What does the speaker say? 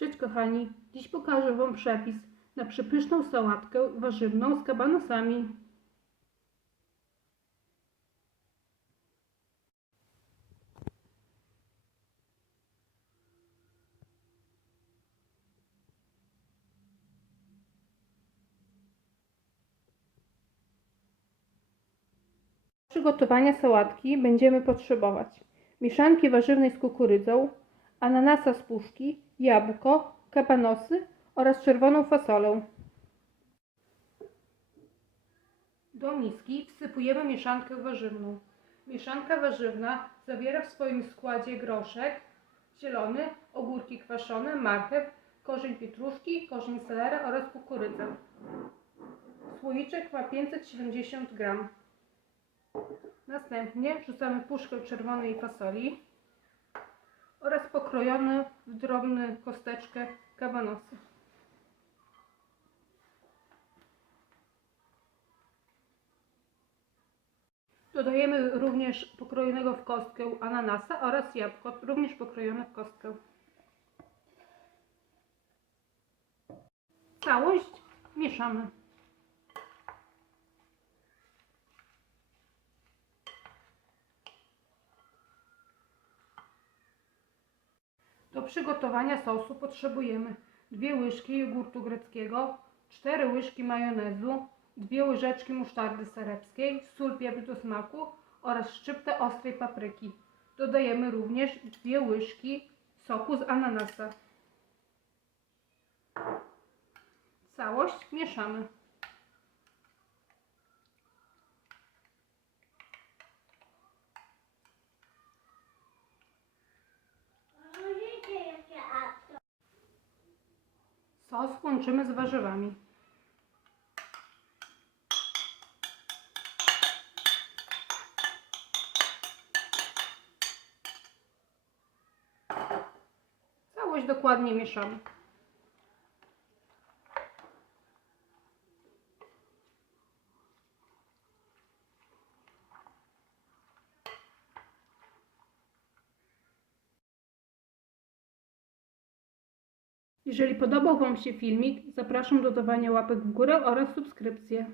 Cześć kochani, dziś pokażę Wam przepis na przepyszną sałatkę warzywną z kabanosami. Do przygotowania sałatki będziemy potrzebować mieszanki warzywnej z kukurydzą, ananasa z puszki, jabłko, kabanosy oraz czerwoną fasolę. Do miski wsypujemy mieszankę warzywną. Mieszanka warzywna zawiera w swoim składzie groszek zielony, ogórki kwaszone, marchew, korzeń pietruszki, korzeń selera oraz kukurydzę. Słoiczek ma 570 gram. Następnie wrzucamy puszkę czerwonej fasoli oraz pokrojone w drobne kosteczkę kabanosy. Dodajemy również pokrojonego w kostkę ananasa oraz jabłko, również pokrojone w kostkę. Całość mieszamy. Do przygotowania sosu potrzebujemy 2 łyżki jogurtu greckiego, 4 łyżki majonezu, 2 łyżeczki musztardy serepskiej, sól, pieprz do smaku oraz szczyptę ostrej papryki. Dodajemy również 2 łyżki soku z ananasa. Całość mieszamy. Sos łączymy z warzywami. Całość dokładnie mieszamy. Jeżeli podobał Wam się filmik, zapraszam do dawania łapek w górę oraz subskrypcję.